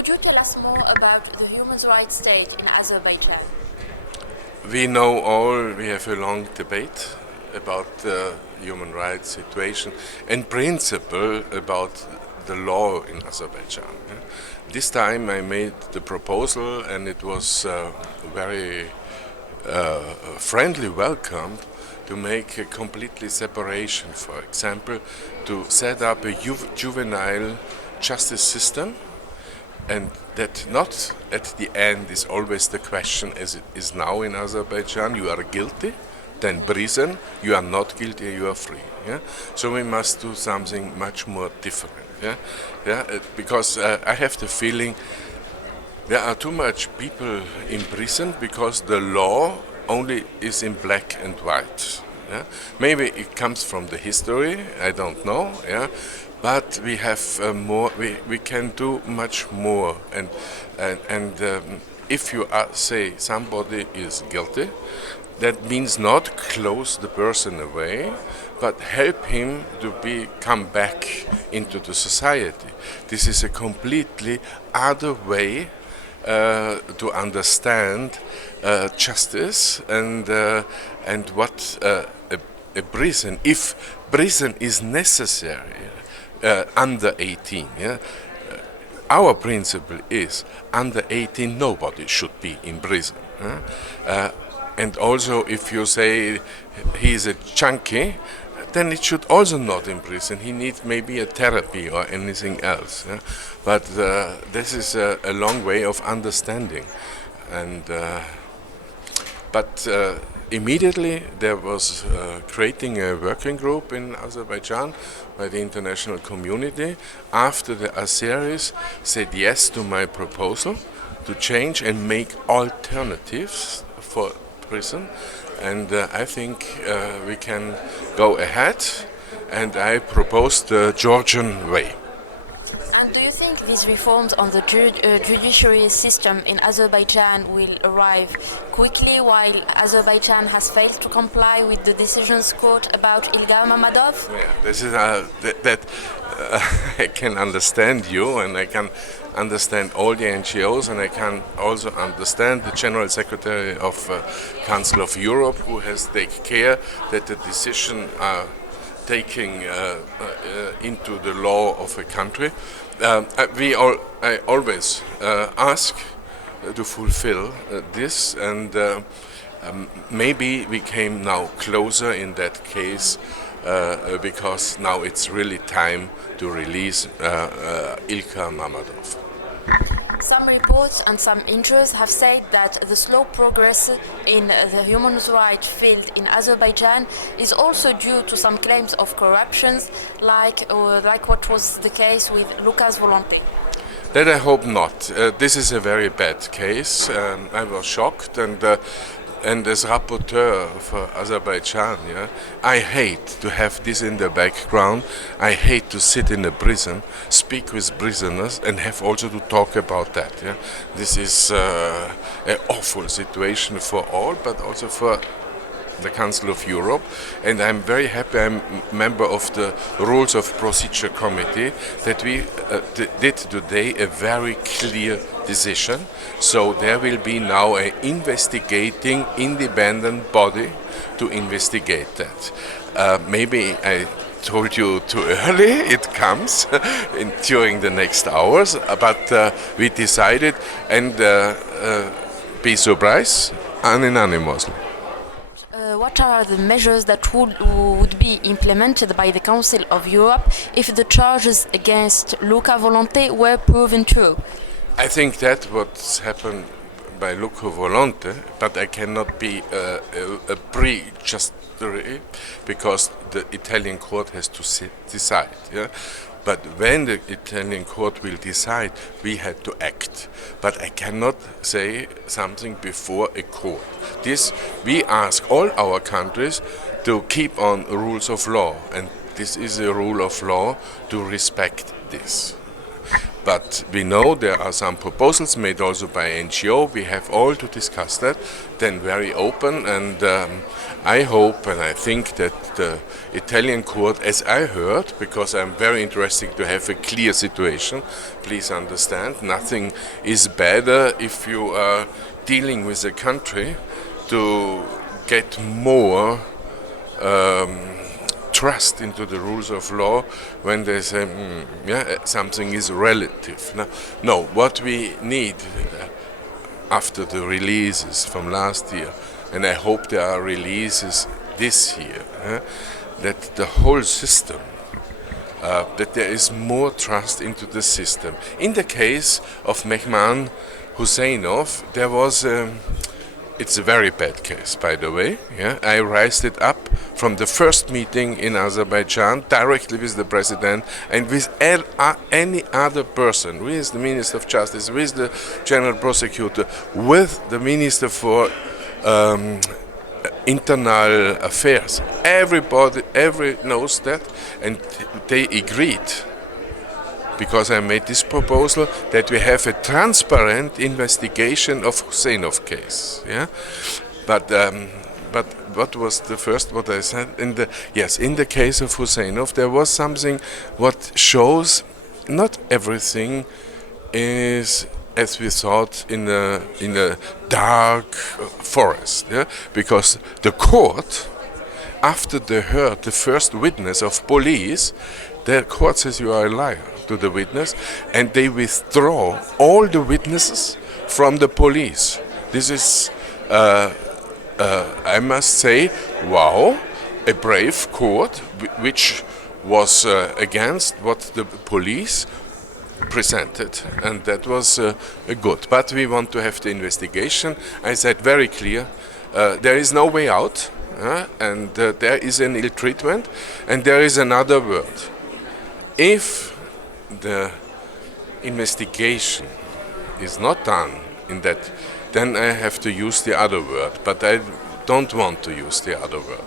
Could you tell us more about the human rights state in Azerbaijan? We know all, we have a long debate about the human rights situation, in principle about the law in Azerbaijan. This time I made the proposal and it was very friendly welcomed to make a completely separation, for example, to set up a juvenile justice system, and that not at the end is always the question as it is now in Azerbaijan: you are guilty, then prison; you are not guilty, you are free. Yeah? So we must do something much more different. Because I have the feeling there are too much people in prison because the law only is in black and white. Yeah? Maybe it comes from the history, I don't know. Yeah? But we have more. We can do much more. And if you say somebody is guilty, that means not close the person away, but help him to come back into the society. This is a completely other way to understand justice and what a prison. If prison is necessary under 18, yeah. Our principle is under 18 nobody should be in prison. And also, if you say he's a junkie, then it should also not in prison. He needs maybe a therapy or anything else. Yeah? But this is a long way of understanding. And immediately there was creating a working group in Azerbaijan by the international community after the Azeris said yes to my proposal to change and make alternatives for prison. And I think we can go ahead, and I proposed the Georgian way. And do you think these reforms on the judiciary system in Azerbaijan will arrive quickly while Azerbaijan has failed to comply with the decisions court about Ilgar Mammadov? Yeah, this is I can understand you, and I can understand all the NGOs, and I can also understand the General Secretary of Council of Europe, who has taken care that the decision are taking into the law of a country. I always ask to fulfill this, and maybe we came now closer in that case because now it's really time to release Ilgar Mammadov. Some reports and some interests have said that the slow progress in the human rights field in Azerbaijan is also due to some claims of corruption, like what was the case with Lucas Volonté. That I hope not. This is a very bad case. I was shocked, and as rapporteur for Azerbaijan, yeah, I hate to have this in the background. I hate to sit in a prison, speak with prisoners, and have also to talk about that. Yeah. This is an awful situation for all, but also for the Council of Europe, and I'm very happy I'm member of the Rules of Procedure Committee that we did today a very clear decision. So there will be now an investigating independent body to investigate that. Maybe I told you too early, it comes during the next hours, but we decided, and be surprised, unanimously. What are the measures that would be implemented by the Council of Europe if the charges against Luca Volonté were proven true? I think that's what's happened by Luca Volonté, but I cannot be a pre-justice because the Italian court has to decide. Yeah? But when the Italian court will decide, we had to act. But I cannot say something before a court. This, we ask all our countries to keep on rules of law, and this is a rule of law to respect this. But we know there are some proposals made also by NGO. We have all to discuss that, then very open, and I hope and I think that the Italian court, as I heard, because I'm very interested to have a clear situation, please understand, nothing is better if you are dealing with a country to get more trust into the rules of law when they say, something is relative. No, what we need after the releases from last year, and I hope there are releases this year, that the whole system, that there is more trust into the system. In the case of Mehman Husseinov, there was it's a very bad case, by the way. I raised it up from the first meeting in Azerbaijan directly with the president and with any other person, with the Minister of Justice, with the General Prosecutor, with the Minister for Internal Affairs. Everybody knows that, and they agreed, because I made this proposal, that we have a transparent investigation of Husseinov case. But what was the first what I said? In the case of Husseinov, there was something what shows not everything is as we thought in a dark forest. Because the court, after they heard the first witness of police, the court says you are a liar to the witness, and they withdraw all the witnesses from the police. This is, I must say, wow, a brave court which was against what the police presented, and that was good. But we want to have the investigation. I said very clear, there is no way out, and there is an ill treatment, and there is another word. If the investigation is not done in that, then I have to use the other word, but I don't want to use the other word.